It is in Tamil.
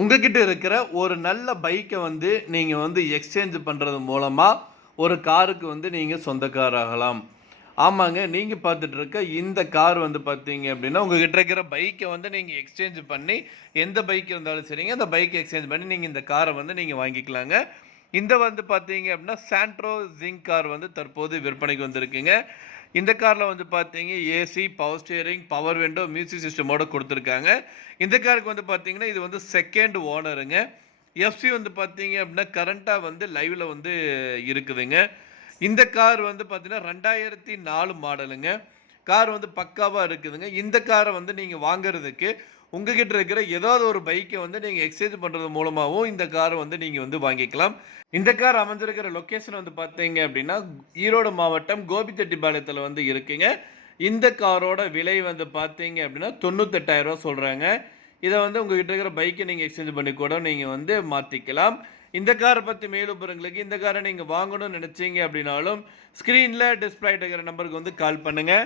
உங்ககிட்ட இருக்கிற ஒரு நல்ல பைக்கை வந்து நீங்கள் வந்து எக்ஸ்சேஞ்ச் பண்ணுறது மூலமாக ஒரு காருக்கு வந்து நீங்கள் சொந்தக்காராகலாம். ஆமாங்க நீங்கள் பார்த்துட்டு இருக்க இந்த கார் வந்து பார்த்தீங்க அப்படின்னா உங்ககிட்ட இருக்கிற பைக்கை வந்து நீங்கள் எக்ஸ்சேஞ்ச் பண்ணி எந்த பைக் இருந்தாலும் சரிங்க அந்த பைக்கை எக்ஸ்சேஞ்ச் பண்ணி நீங்கள் இந்த காரை வந்து நீங்கள் வாங்கிக்கலாங்க. இந்த வந்து பார்த்தீங்க அப்படின்னா சாண்ட்ரோ ஜிங்க் கார் வந்து தற்போது விற்பனைக்கு வந்திருக்குங்க. இந்த காரில் வந்து பார்த்தீங்க AC power steering power window music சிஸ்டமோடு கொடுத்துருக்காங்க. இந்த காருக்கு வந்து பார்த்தீங்கன்னா இது வந்து செகண்ட் ஓனருங்க எஃப்சி வந்து பார்த்தீங்க அப்படின்னா கரண்ட்டாக வந்து லைவில் வந்து இருக்குதுங்க. இந்த கார் வந்து பார்த்தீங்கன்னா ரெண்டாயிரத்தி நாலு மாடலுங்க கார் வந்து பக்காவாக இருக்குதுங்க. இந்த காரை வந்து நீங்கள் வாங்குறதுக்கு உங்ககிட்ட இருக்கிற ஏதாவது ஒரு பைக்கை வந்து நீங்கள் எக்ஸ்சேஞ்ச் பண்ணுறது மூலமாகவும் இந்த காரை வந்து நீங்கள் வந்து வாங்கிக்கலாம். இந்த கார் அமைஞ்சிருக்கிற லொக்கேஷன் வந்து பார்த்தீங்க அப்படின்னா ஈரோடு மாவட்டம் கோபிச்செட்டிப்பாளையத்தில் வந்து இருக்குங்க. இந்த காரோட விலை வந்து பார்த்தீங்க அப்படின்னா தொண்ணூத்தெட்டாயிரரூவா சொல்கிறாங்க இதை வந்து உங்ககிட்ட இருக்கிற பைக்கை நீங்கள் எக்ஸ்சேஞ்ச் பண்ணி கூட நீங்கள் வந்து மாற்றிக்கலாம் இந்த காரை பற்றி மேலும் பெறுங்களுக்கு இந்த காரை நீங்கள் வாங்கணும்னு நினச்சிங்க அப்படின்னாலும் ஸ்க்ரீனில் டிஸ்பிளே இருக்கிற நம்பருக்கு வந்து கால் பண்ணுங்கள்